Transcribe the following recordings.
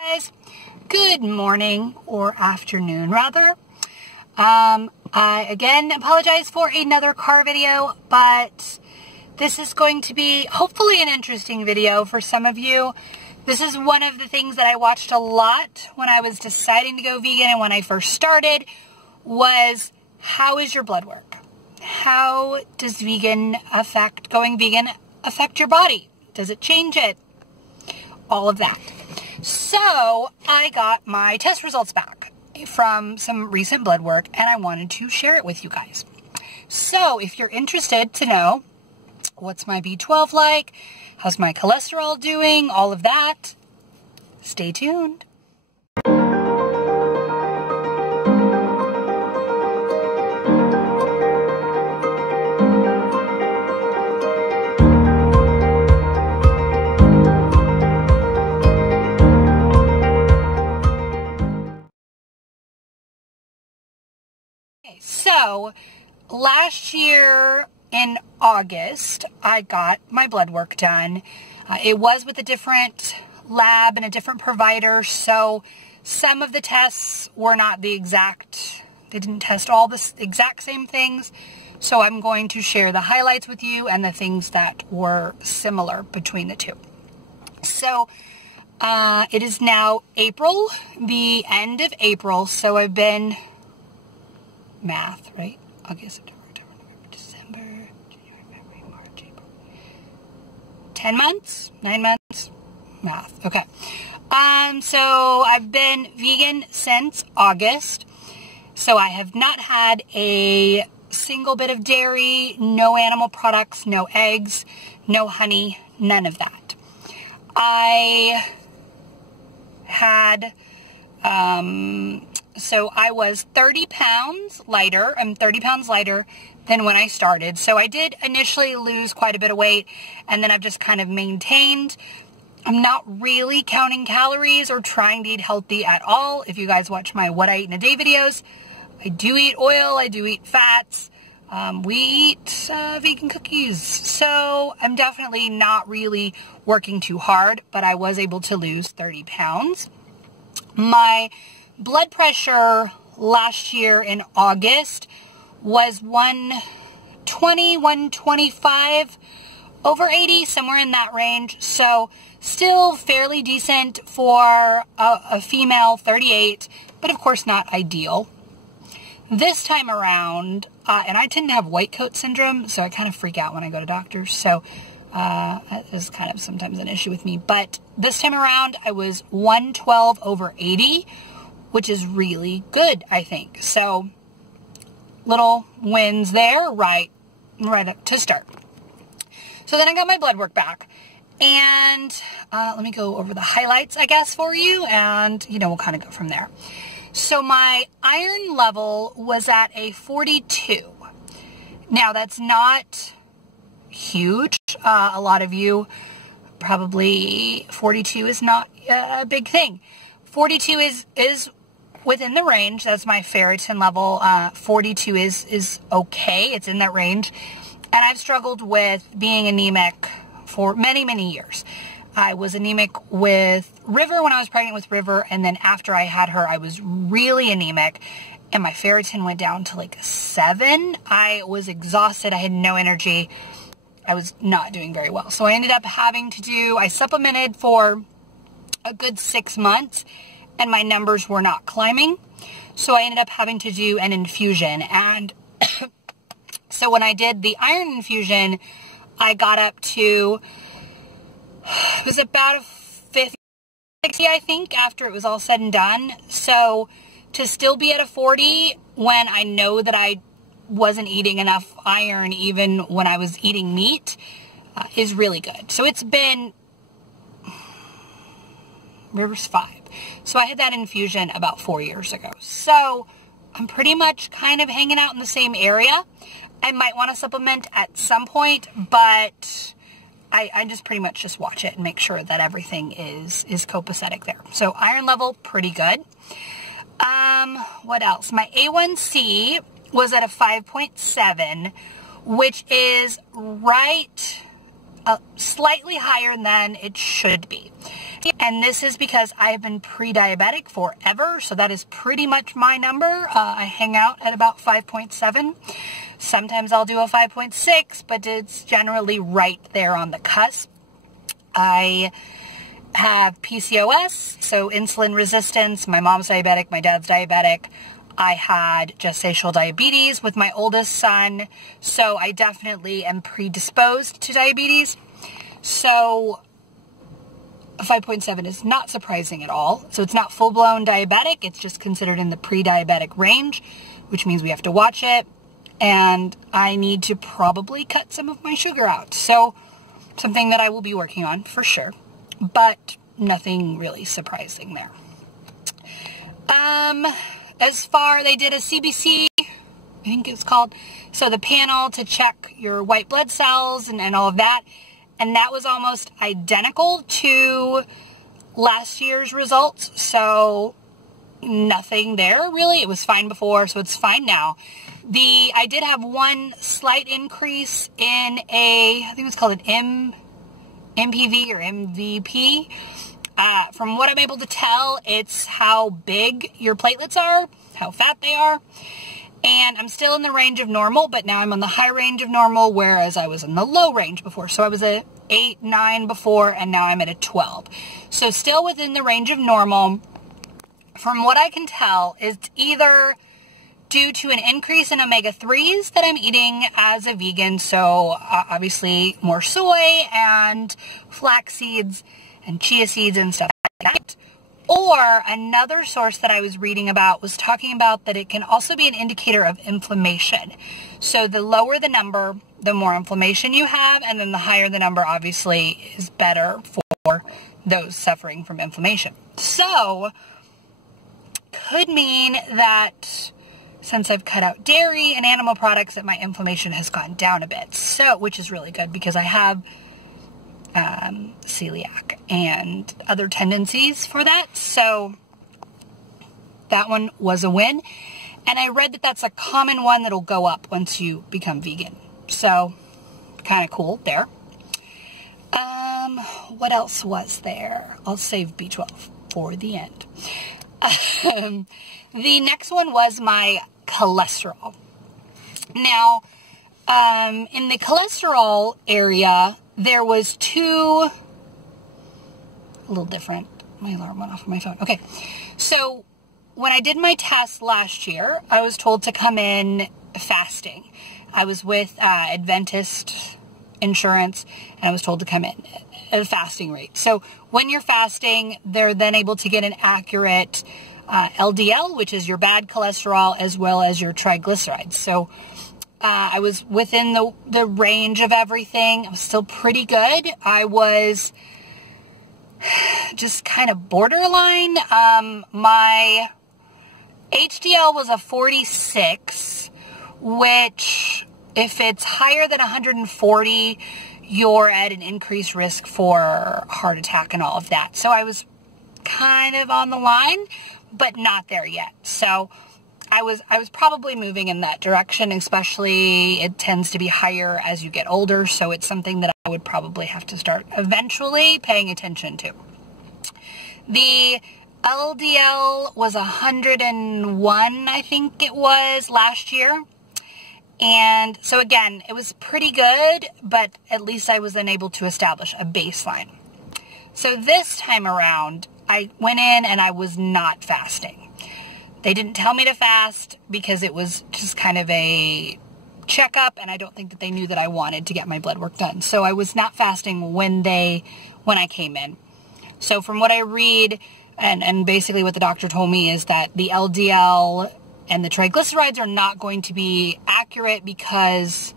Guys, good morning or afternoon rather. I again apologize for another car video, but this is going to be hopefully an interesting video for some of you. This is one of the things that I watched a lot when I was deciding to go vegan and when I first started was, how is your blood work? How does going vegan affect your body? Does it change it? All of that. So I got my test results back from some recent blood work and I wanted to share it with you guys. So if you're interested to know what's my B-12 like, how's my cholesterol doing, all of that, stay tuned. So, last year in August, I got my blood work done. It was with a different lab and a different provider, so some of the tests were not the exact, they didn't test all the exact same things, so I'm going to share the highlights with you and the things that were similar between the two. So, it is now April, the end of April, so I've been... math, right? August, September, October, November, December, January, February, March, April. 10 months? 9 months? Math. Okay. So I've been vegan since August. So I have not had a single bit of dairy, no animal products, no eggs, no honey, none of that. I had, so I was 30 pounds lighter. I'm 30 pounds lighter than when I started. So I did initially lose quite a bit of weight, and then I've just kind of maintained. I'm not really counting calories or trying to eat healthy at all. If you guys watch my What I Eat in a Day videos, I do eat oil, I do eat fats. We eat vegan cookies. So I'm definitely not really working too hard, but I was able to lose 30 pounds. My blood pressure last year in August was 120, 125 over 80, somewhere in that range. So still fairly decent for a female, 38, but of course not ideal. This time around, and I tend to have white coat syndrome, so I kind of freak out when I go to doctors. So that is kind of sometimes an issue with me. But this time around, I was 112 over 80, which is really good, I think. So, little wins there, right up to start. So then I got my blood work back. And let me go over the highlights, I guess, for you. And, we'll kind of go from there. So my iron level was at a 42. Now, that's not huge. A lot of you probably, 42 is not a big thing. 42 is within the range. That's my ferritin level. 42 is okay. It's in that range. And I've struggled with being anemic for many, many years. I was anemic with River when I was pregnant with River, and then after I had her, I was really anemic, and my ferritin went down to like 7. I was exhausted. I had no energy. I was not doing very well. So I ended up having to I supplemented for a good 6 months, and my numbers were not climbing. So I ended up having to do an infusion. And so when I did the iron infusion, I got up to, it was about a 50, 60, I think, after it was all said and done. So to still be at a 40 when I know that I wasn't eating enough iron even when I was eating meat is really good. So it's been, River's 5. So I had that infusion about 4 years ago. So I'm pretty much kind of hanging out in the same area. I might want to supplement at some point, but I just pretty much just watch it and make sure that everything is copacetic there. So iron level, pretty good. What else? My A1C was at a 5.7, which is right, slightly higher than it should be. And this is because I have been pre-diabetic forever, so that is pretty much my number. I hang out at about 5.7. Sometimes I'll do a 5.6, but it's generally right there on the cusp. I have PCOS, so insulin resistance. My mom's diabetic, my dad's diabetic. I had gestational diabetes with my oldest son, so I definitely am predisposed to diabetes. So 5.7 is not surprising at all. So it's not full-blown diabetic, it's just considered in the pre-diabetic range, which means we have to watch it, and I need to probably cut some of my sugar out. So something that I will be working on for sure, but nothing really surprising there. As far, they did a CBC, I think it's called, so the panel to check your white blood cells and all of that, and that was almost identical to last year's results, so nothing there really. It was fine before, so it's fine now. I did have one slight increase in I think it was called an MPV or MVP. From what I'm able to tell, it's how big your platelets are, how fat they are, and I'm still in the range of normal, but now I'm on the high range of normal, whereas I was in the low range before. So I was at 8, 9 before, and now I'm at a 12. So still within the range of normal. From what I can tell, it's either due to an increase in omega-3s that I'm eating as a vegan, so obviously more soy and flax seeds and chia seeds and stuff like that. Or another source that I was reading about was talking about that it can also be an indicator of inflammation. So the lower the number, the more inflammation you have, and then the higher the number obviously is better for those suffering from inflammation. So could mean that since I've cut out dairy and animal products that my inflammation has gone down a bit. So, which is really good because I have celiac and other tendencies for that. So that one was a win. And I read that that's a common one that'll go up once you become vegan. So kind of cool there. What else was there? I'll save B12 for the end. The next one was my cholesterol. Now, in the cholesterol area, there was a little different. My alarm went off on my phone. Okay, so when I did my test last year, I was told to come in fasting. I was with Adventist Insurance, and I was told to come in at a fasting rate. So when you're fasting, they're then able to get an accurate LDL, which is your bad cholesterol, as well as your triglycerides. So I was within the range of everything. I was still pretty good. I was just kind of borderline. My HDL was a 46, which if it's higher than 140, you're at an increased risk for heart attack and all of that. So I was kind of on the line, but not there yet. So I was probably moving in that direction, especially it tends to be higher as you get older, so it's something that I would probably have to start eventually paying attention to. The LDL was 101, I think it was, last year. And so again, it was pretty good, but at least I was then able to establish a baseline. So this time around, I went in and I was not fasting. They didn't tell me to fast because it was just kind of a checkup, and I don't think that they knew that I wanted to get my blood work done. So I was not fasting when I came in. So from what I read, and basically what the doctor told me is that the LDL and the triglycerides are not going to be accurate because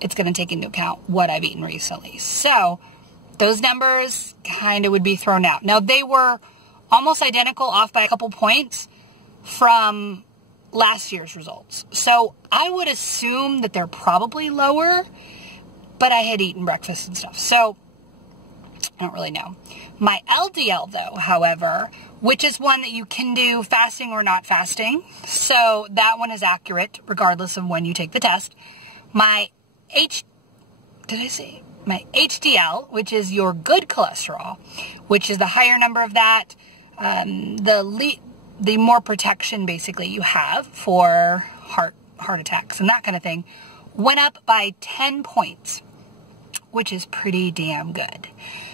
it's going to take into account what I've eaten recently. So those numbers kind of would be thrown out. Now, they were almost identical, off by a couple points from last year's results. So I would assume that they're probably lower, but I had eaten breakfast and stuff. So I don't really know. My LDL, though, however, which is one that you can do fasting or not fasting, so that one is accurate regardless of when you take the test. My my HDL, which is your good cholesterol, which is the higher number of that, the more protection basically you have for heart attacks and that kind of thing, went up by 10 points, which is pretty damn good.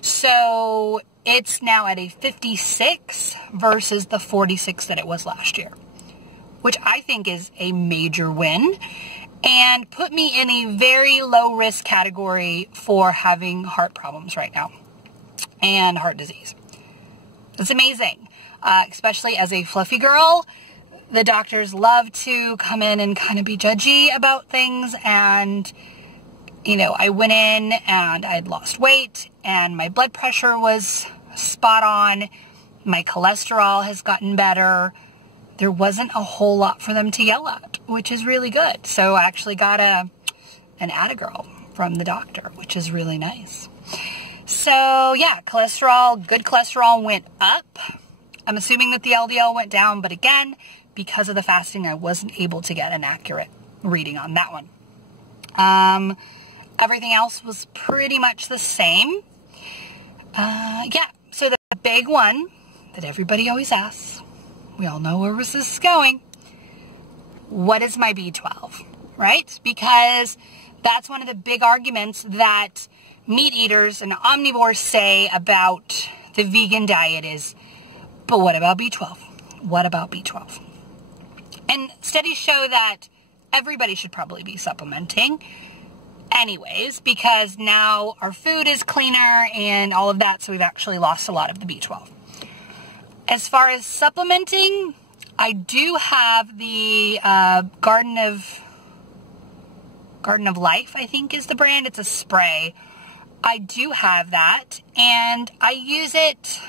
So it's now at a 56 versus the 46 that it was last year, which I think is a major win and put me in a very low risk category for having heart problems right now and heart disease. It's amazing, especially as a fluffy girl. The doctors love to come in and kind of be judgy about things, and you know, I went in and I'd lost weight and my blood pressure was spot on. My cholesterol has gotten better. There wasn't a whole lot for them to yell at, which is really good. So I actually got an Attagirl from the doctor, which is really nice. So yeah, cholesterol, good cholesterol went up. I'm assuming that the LDL went down, but again, because of the fasting, I wasn't able to get an accurate reading on that one. Everything else was pretty much the same. Yeah, so the big one that everybody always asks, we all know where this is going, what is my B12, right? Because that's one of the big arguments that meat eaters and omnivores say about the vegan diet is, but what about B12? What about B12? And studies show that everybody should probably be supplementing anyways, because now our food is cleaner and all of that, so we've actually lost a lot of the B12. As far as supplementing, I do have the Garden of Life, I think is the brand. It's a spray. I do have that, and I use it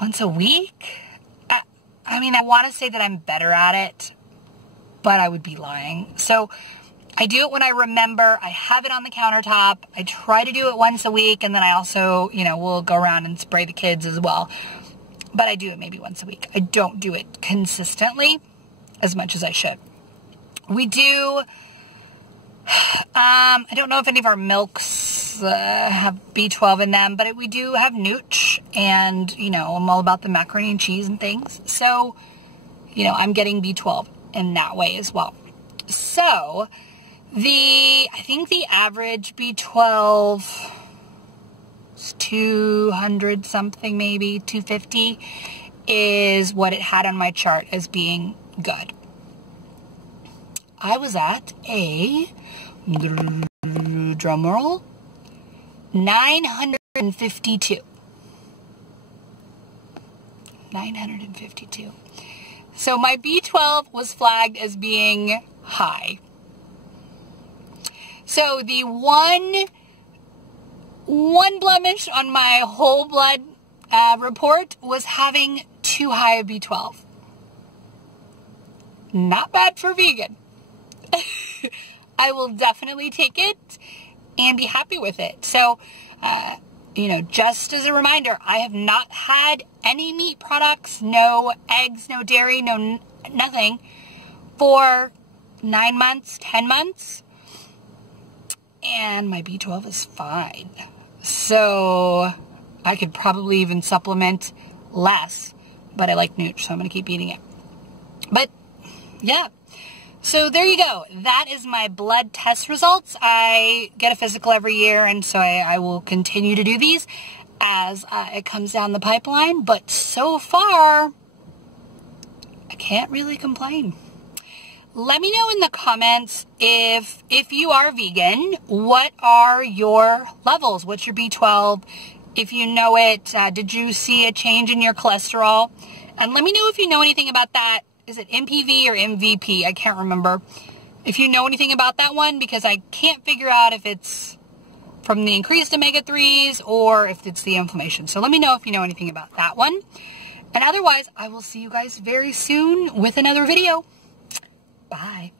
once a week. I mean, I want to say that I'm better at it, but I would be lying. So I do it when I remember. I have it on the countertop. I try to do it once a week, and then I also, you know, will go around and spray the kids as well. But I do it maybe once a week. I don't do it consistently as much as I should. We do, I don't know if any of our milks have B12 in them, but we do have Nooch, and, you know, I'm all about the macaroni and cheese and things. So, you know, I'm getting B12 in that way as well. So, I think the average B12 is 200 something, maybe 250 is what it had on my chart as being good. I was at a, drum roll, 952. 952. So my B12 was flagged as being high. So the one blemish on my whole blood report was having too high a B12. Not bad for vegan. I will definitely take it and be happy with it. So, you know, just as a reminder, I have not had any meat products, no eggs, no dairy, no nothing for 9 months, 10 months. And my B12 is fine. So I could probably even supplement less, but I like Nooch, so I'm going to keep eating it. But yeah, so there you go. That is my blood test results. I get a physical every year, and so I will continue to do these as it comes down the pipeline. But so far, I can't really complain. Let me know in the comments if you are vegan, what are your levels? What's your B12? If you know it, did you see a change in your cholesterol? And let me know if you know anything about that. Is it MPV or MVP? I can't remember. If you know anything about that one, because I can't figure out if it's from the increased omega-3s or if it's the inflammation. So let me know if you know anything about that one. And otherwise, I will see you guys very soon with another video. Bye.